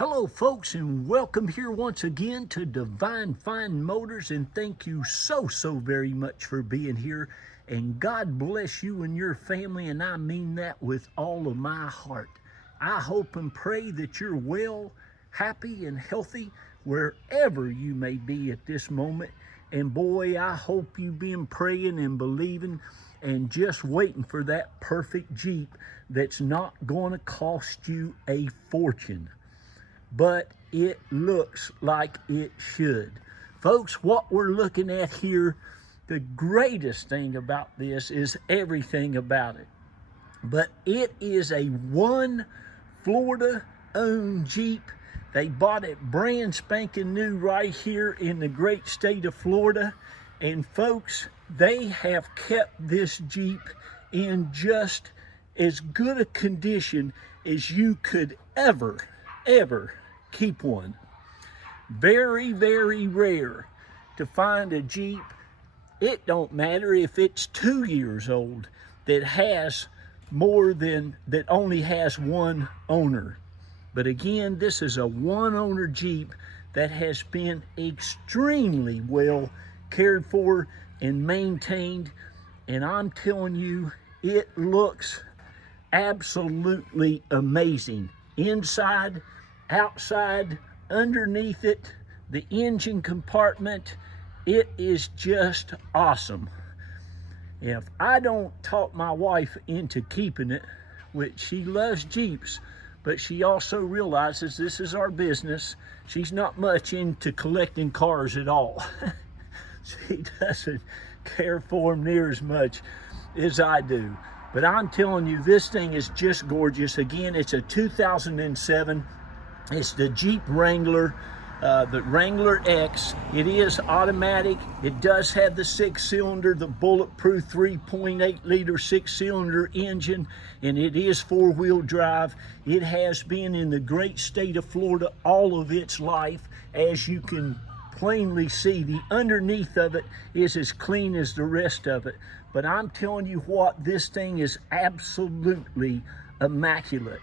Hello folks, and welcome here once again to Divine Fine Motors, and thank you so very much for being here, and God bless you and your family, and I mean that with all of my heart. I hope and pray that you're well, happy, and healthy wherever you may be at this moment. And boy, I hope you've been praying and believing and just waiting for that perfect Jeep that's not going to cost you a fortune. But it looks like it should. Folks, what we're looking at here, the greatest thing about this is everything about it. But it is a one Florida-owned Jeep. They bought it brand spanking new right here in the great state of Florida. And folks, they have kept this Jeep in just as good a condition as you could ever keep one. Very rare to find a Jeep, it don't matter if it's 2 years old, that only has one owner. But again, this is a one owner Jeep that has been extremely well cared for and maintained, and I'm telling you, it looks absolutely amazing. Inside, outside, underneath it, the engine compartment, it is just awesome. If I don't talk my wife into keeping it, which she loves Jeeps, but she also realizes this is our business, she's not much into collecting cars at all. She doesn't care for them near as much as I do. But I'm telling you, this thing is just gorgeous. Again, it's a 2007. It's the Jeep Wrangler, the Wrangler X. It is automatic. It does have the 6-cylinder, the bulletproof 3.8 liter 6-cylinder engine, and it is 4-wheel drive. It has been in the great state of Florida all of its life. As you can plainly see, the underneath of it is as clean as the rest of it. But I'm telling you what, this thing is absolutely immaculate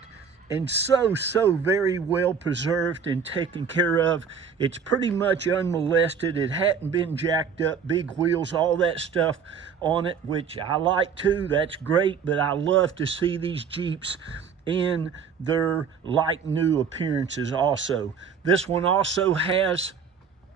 and so very well preserved and taken care of. It's pretty much unmolested. It hadn't been jacked up, big wheels, all that stuff on it, which I like too. That's great, but I love to see these Jeeps in their like new appearances also. This one also has,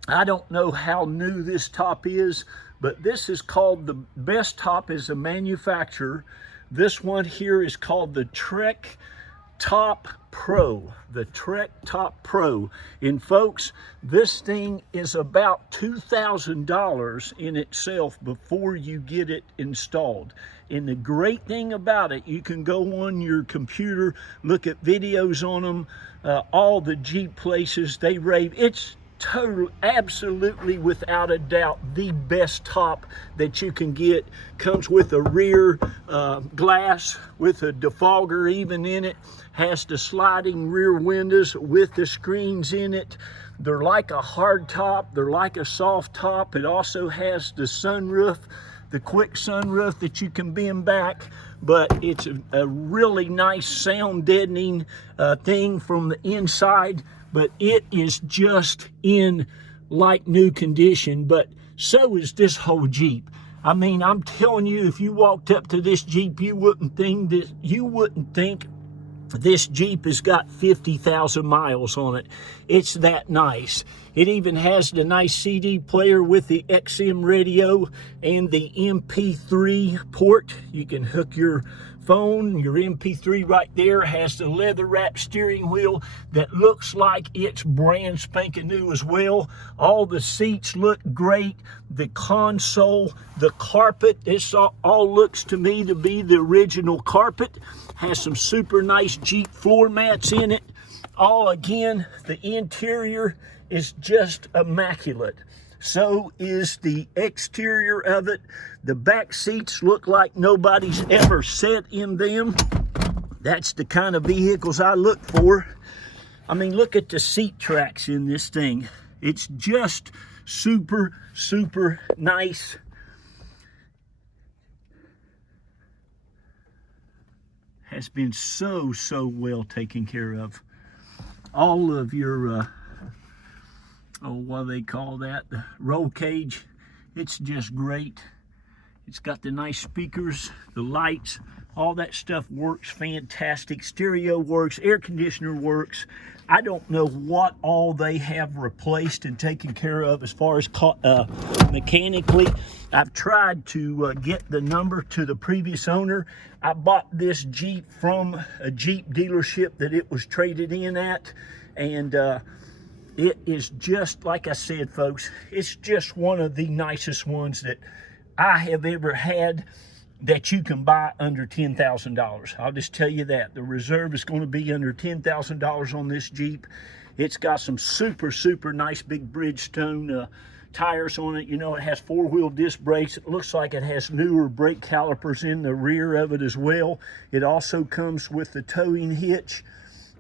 I don't know how new this top is, but this is called, the best top is a manufacturer. This one here is called the TREKTOP Pro, the TREKTOP Pro. And folks, this thing is about $2,000 in itself before you get it installed. And the great thing about it, you can go on your computer, look at videos on them, all the Jeep places, they rave. It's absolutely without a doubt the best top that you can get. Comes with a rear glass with a defogger even in it, has the sliding rear windows with the screens in it. They're like a hard top, they're like a soft top. It also has the sunroof, the quick sunroof that you can bend back, but it's a really nice sound deadening thing from the inside. But it is just in like new condition, but so is this whole Jeep. I mean, I'm telling you, if you walked up to this Jeep, you wouldn't think this Jeep has got 50,000 miles on it. It's that nice. It even has the nice CD player with the XM radio and the MP3 port. You can hook your phone, your MP3 right there. Has the leather wrapped steering wheel that looks like it's brand spanking new as well. All the seats look great. The console, the carpet, this all looks to me to be the original carpet. Has some super nice Jeep floor mats in it. All again, the interior is just immaculate. So is the exterior of it. The back seats look like nobody's ever sat in them. That's the kind of vehicles I look for. I mean, look at the seat tracks in this thing. It's just super nice. Has been so well taken care of. all of your, what do they call that? The roll cage. It's just great. It's got the nice speakers, the lights, all that stuff works fantastic. Stereo works, air conditioner works. I don't know what all they have replaced and taken care of as far as mechanically. I've tried to get the number to the previous owner. I bought this Jeep from a Jeep dealership that it was traded in at, and it is just, like I said, folks, it's just one of the nicest ones that I have ever had that you can buy under $10,000. I'll just tell you that. The reserve is going to be under $10,000 on this Jeep. It's got some super, super nice big Bridgestone tires on it. You know, it has four-wheel disc brakes. It looks like it has newer brake calipers in the rear of it as well. It also comes with the towing hitch.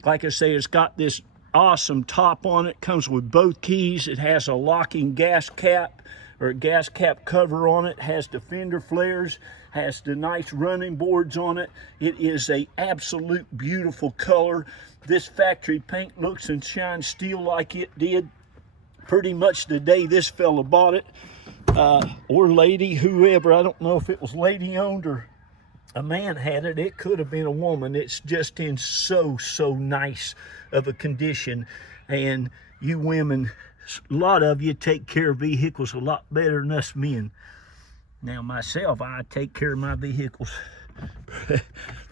Like I say, it's got this awesome top on it. Comes with both keys. It has a locking gas cap or a gas cap cover on it. Has the fender flares. Has the nice running boards on it. It is a absolute beautiful color. This factory paint looks and shines steel like it did pretty much the day this fella bought it, or lady, whoever. I don't know if it was lady owned or a man had it. It could have been a woman. It's just in so nice of a condition. And you women, a lot of you take care of vehicles a lot better than us men. Now myself, I take care of my vehicles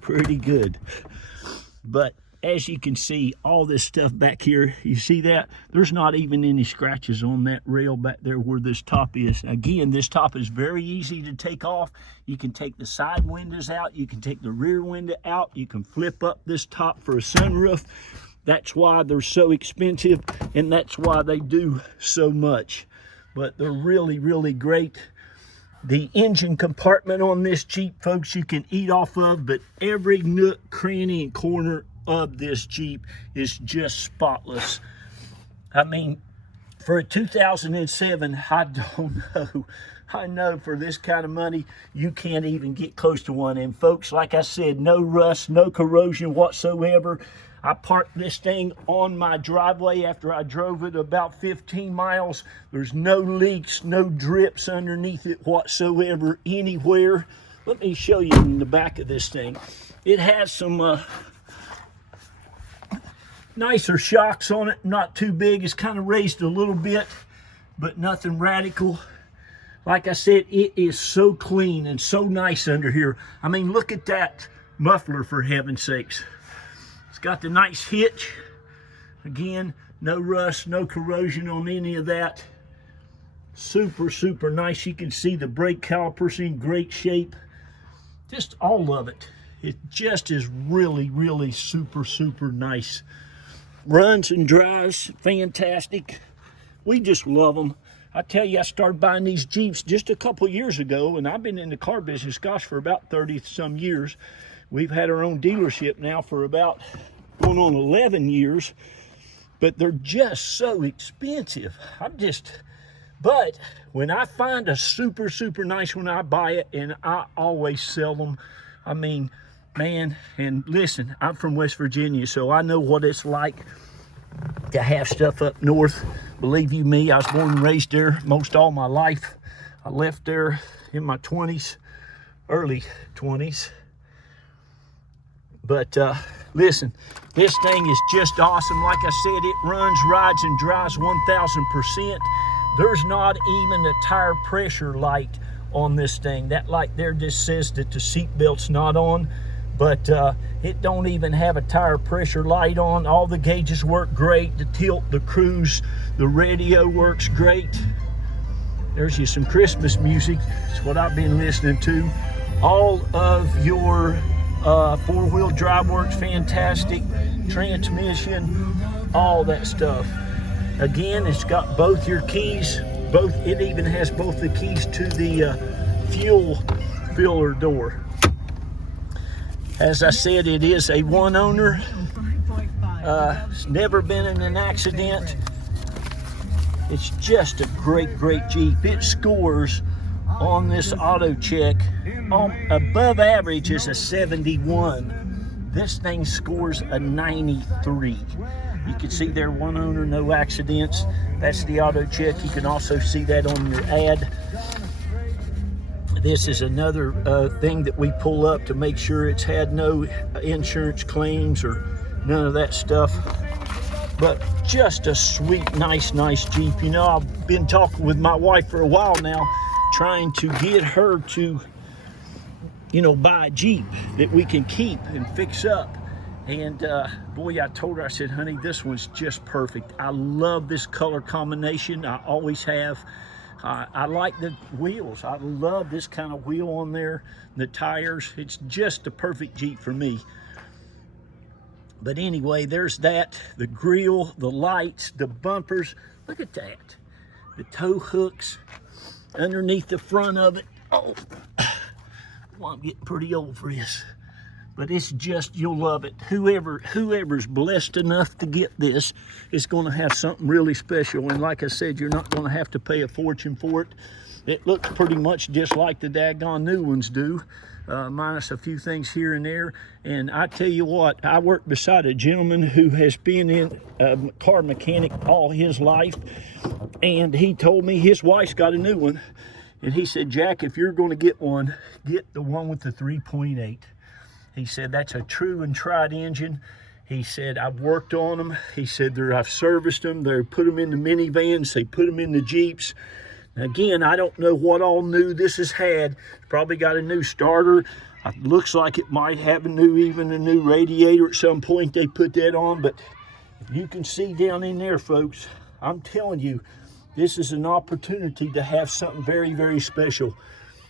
pretty good. But as you can see, all this stuff back here, you see that? There's not even any scratches on that rail back there where this top is. Again, this top is very easy to take off. You can take the side windows out. You can take the rear window out. You can flip up this top for a sunroof. That's why they're so expensive, and that's why they do so much. But they're really, really great. The engine compartment on this Jeep, folks, you can eat off of, but every nook, cranny, and corner of this Jeep is just spotless. I mean, for a 2007, I don't know. I know for this kind of money, you can't even get close to one. And folks, like I said, no rust, no corrosion whatsoever. I parked this thing on my driveway after I drove it about 15 miles. There's no leaks, no drips underneath it whatsoever anywhere. Let me show you in the back of this thing. It has some nicer shocks on it, not too big. It's kind of raised a little bit, but nothing radical. Like I said, it is so clean and so nice under here. I mean, look at that muffler, for heaven's sakes. It's got the nice hitch. Again, no rust, no corrosion on any of that. Super, super nice. You can see the brake calipers in great shape. Just all of it. It just is really, really super, super nice. Runs and drives fantastic. We just love them. I tell you, I started buying these Jeeps just a couple years ago, and I've been in the car business, gosh, for about 30 some years. We've had our own dealership now for about going on 11 years, but they're just so expensive. But when I find a super, super nice one, I buy it, and I always sell them. I mean, man, and listen, I'm from West Virginia, so I know what it's like to have stuff up north. Believe you me, I was born and raised there most all my life. I left there in my 20s, early 20s. But listen, this thing is just awesome. Like I said, it runs, rides, and drives 1,000%. There's not even a tire pressure light on this thing. That light there just says that the seat belt's not on, but it don't even have a tire pressure light on. All the gauges work great. The tilt, the cruise, the radio works great. There's you some Christmas music. It's what I've been listening to. All of your four-wheel drive works fantastic. Transmission, all that stuff. Again, it's got both your keys. It even has both the keys to the fuel filler door. As I said, it is a one owner. It's never been in an accident. It's just a great, great Jeep. It scores on this auto check above average is a 71. This thing scores a 93. You can see there, one owner, no accidents. That's the auto check. You can also see that on your ad. This is another thing that we pull up to make sure it's had no insurance claims or none of that stuff. But just a sweet, nice Jeep. You know, I've been talking with my wife for a while now, trying to get her to, you know, buy a Jeep that we can keep and fix up. And boy, I told her, I said, honey, this one's just perfect. I love this color combination. I always have. I like the wheels. I love this kind of wheel on there, the tires. It's just the perfect Jeep for me. But anyway, there's that, the grill, the lights, the bumpers. Look at that. The tow hooks underneath the front of it. Oh, well, I'm getting pretty old for this. But it's just, you'll love it. Whoever's blessed enough to get this is going to have something really special. And like I said, you're not going to have to pay a fortune for it. It looks pretty much just like the daggone new ones do, minus a few things here and there. And I tell you what, I work beside a gentleman who has been in a car mechanic all his life. And he told me his wife's got a new one. And he said, Jack, if you're going to get one, get the one with the 3.8. He said, that's a true and tried engine. He said, I've worked on them. He said, I've serviced them. They put them in the minivans. They put them in the Jeeps. Again, I don't know what all new this has had. It's probably got a new starter. It looks like it might have even a new radiator at some point. They put that on. But you can see down in there, folks, I'm telling you, this is an opportunity to have something very, very special.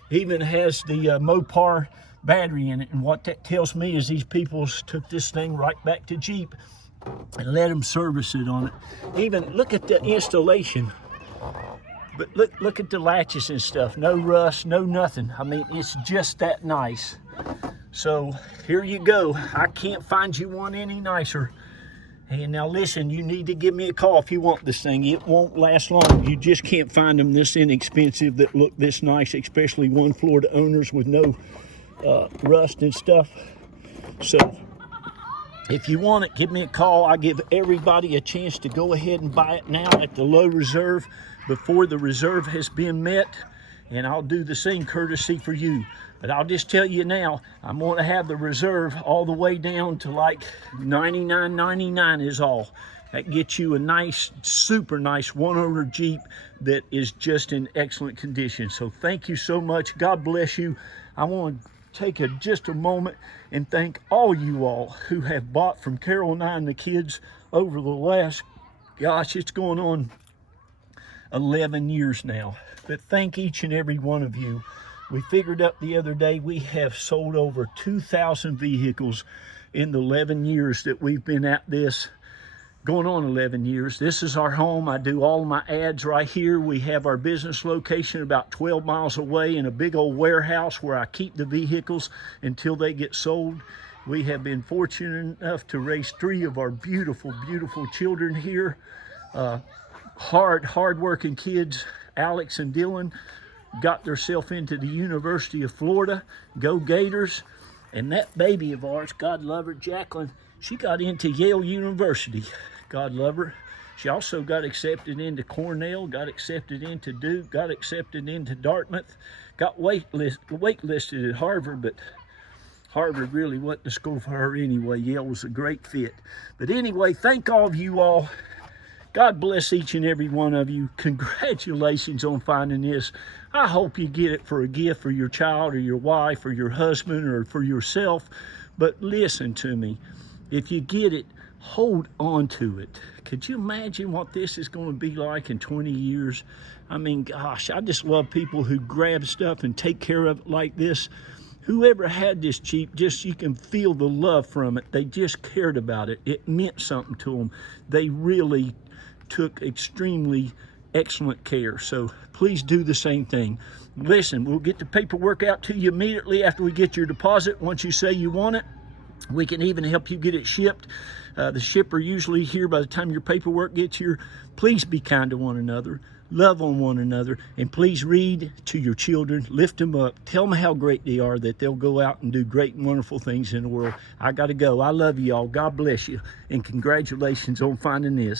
Even has the Mopar battery in it, and what that tells me is these people took this thing right back to Jeep and let them service it on it. Even look at the installation, but look at the latches and stuff. No rust, no nothing. I mean, it's just that nice. So here you go. I can't find you one any nicer. And now listen, you need to give me a call if you want this thing. It won't last long. You just can't find them this inexpensive that look this nice, especially one Florida owners with no rust and stuff. So if you want it, give me a call. I give everybody a chance to go ahead and buy it now at the low reserve before the reserve has been met, and I'll do the same courtesy for you. But I'll just tell you now, I'm going to have the reserve all the way down to like $99.99 is all. That gets you a nice, super nice one-owner Jeep that is just in excellent condition. So thank you so much. God bless you. I want to take just a moment and thank all you all who have bought from Carol and I and the kids over the last, gosh, it's going on 11 years now. But thank each and every one of you. We figured up the other day we have sold over 2,000 vehicles in the 11 years that we've been at this. Going on 11 years. This is our home. I do all my ads right here. We have our business location about 12 miles away in a big old warehouse where I keep the vehicles until they get sold. We have been fortunate enough to raise 3 of our beautiful, beautiful children here. Hard-working kids. Alex and Dylan got themselves into the University of Florida. Go Gators. And that baby of ours, God love her, Jacqueline, she got into Yale University. God love her. She also got accepted into Cornell, got accepted into Duke, got accepted into Dartmouth, got waitlisted at Harvard, but Harvard really wasn't the school for her anyway. Yale was a great fit. But anyway, thank all of you all. God bless each and every one of you. Congratulations on finding this. I hope you get it for a gift for your child or your wife or your husband or for yourself. But listen to me. If you get it, hold on to it. Could you imagine what this is going to be like in 20 years? I mean, gosh, I just love people who grab stuff and take care of it like this. Whoever had this Jeep, just you can feel the love from it. They just cared about it. It meant something to them. They really took extremely excellent care. So please do the same thing. Listen, we'll get the paperwork out to you immediately after we get your deposit. Once you say you want it, we can even help you get it shipped. The shipper usually here by the time your paperwork gets here. Please be kind to one another. love on one another, and please read to your children, lift them up, tell them how great they are, that they'll go out and do great and wonderful things in the world. I gotta go. I love you all. God bless you, and congratulations on finding this.